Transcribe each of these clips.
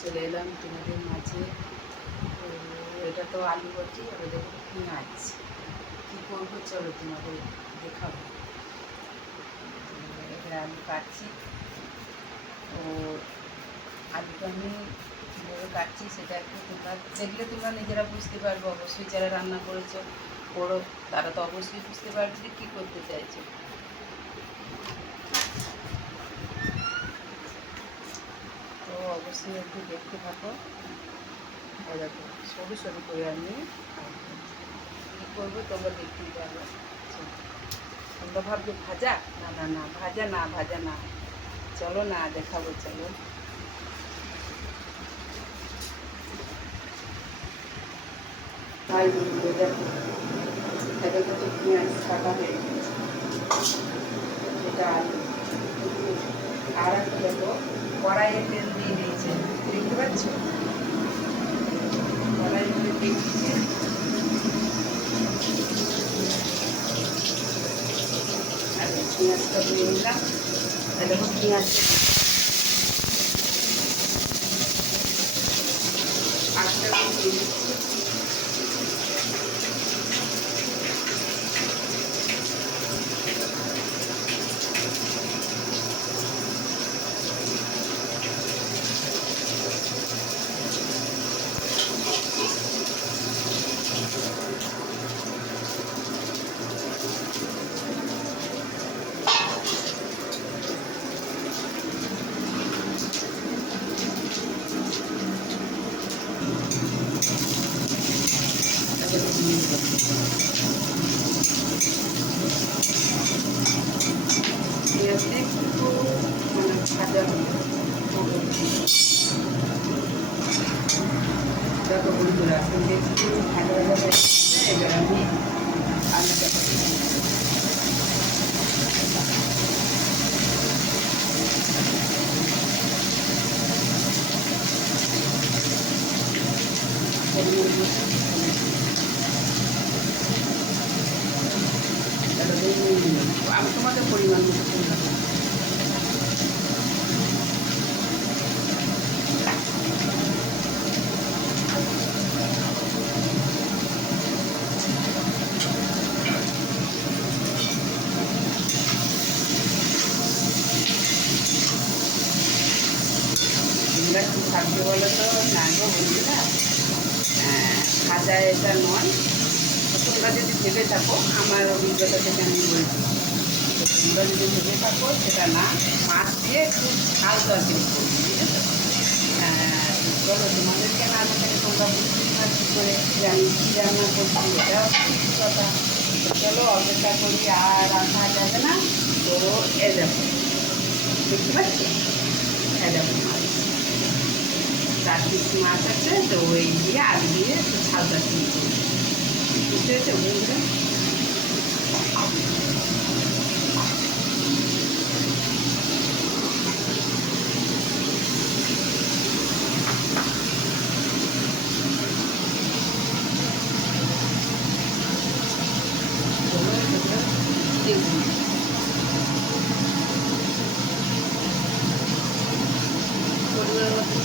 চলে এলাম তোমাদের মাঝে। তো এটা তো আলু বটি, আর দেখো পেঁয়াজ কী করবো চলো তোমাদের দেখাবো। এবার আলু কাটছি। ও আলুটা আমি কীভাবে কাটছি সেটা একটু তোমরা দেখলে তোমরা নিজেরা বুঝতে পারবো। অবশ্যই যারা রান্না করেছো করো তারা তো অবশ্যই বুঝতে পারবে যে কী করতে চাইছো। তো অবশ্যই একটু দেখতে থাকো। দেখো সরু সরু করে আমি কী করবো তোমরা দেখতেই পারবে। তোমরা ভাবছো ভাজা, না না না ভাজা না, ভাজা না, চলো না দেখাবো চলো। দেখো দেখো তো পেঁয়াজ কাটা হয়ে গেছে, এটা আলু। আর একটু দেখো কড়াইয়ে তেল দিয়ে দিয়েছে, দেখতে পাচ্ছ কড়াইয়ে তেল দিয়ে দিয়েছে। আর পেঁয়াজটা দিয়ে নিলাম। দেখো পেঁয়াজ আটটা দিয়ে দিচ্ছি। পেঁয়াজটা একটু মানে ভাজা হবে। দেখো বন্ধুরা একটু ভাজা ভাজা হয়ে গেছে। এবার আমি আলুটা আমি তোমাদের পরিমাণ মতো করলাম। তোমরা কী থাকবে বলো তো? না গো বন্ধুরা, ভাজা এটা নয়। তোমরা যদি ভেবে থাকো, আমার অভিজ্ঞতা থেকে আমি বলছি, তোমরা যদি ভেবে থাকো সেটা না, মাছ দিয়ে একটু ঝাল তরকারি করবো, বুঝেছো? চলো তোমাদেরকে না দেখে তোমরা বুঝতে পারছি করে যে আমি কী রান্না করছি, এটাও ঠিক কথা। চলো অপেক্ষা করি, আর রান্না যাবে না। তো এ দেখো দেখতে পাচ্ছি, এ দেখো মাছ, 4 পিস মাছ আছে। তো ওই দিয়ে আলু দিয়ে একটু ঝাল তরকারি করবো, বুঝতে পেরেছো বন্ধুরা? পরিবারের মধ্যে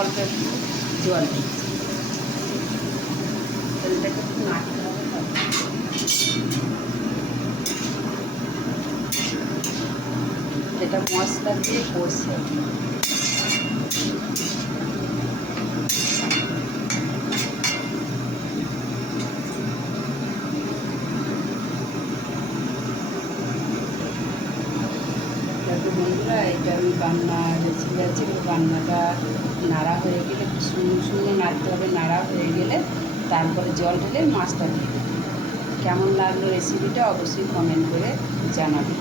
অল্প একটু জল দিচ্ছি। তেলটাকে একটু নাড়তে হবে। এটা মশলা দিয়ে কষে বন্ধুরা, এটা আমি বান্না রেসিপি আছে। বান্নাটা নাড়া হয়ে গেলে শূন্য শূন্য নাড়তে হবে। নাড়া হয়ে গেলে তারপরে জল ঢেলে মাছটা দিয়ে দেবে। কেমন লাগলো রেসিপিটা অবশ্যই কমেন্ট করে জানাবে।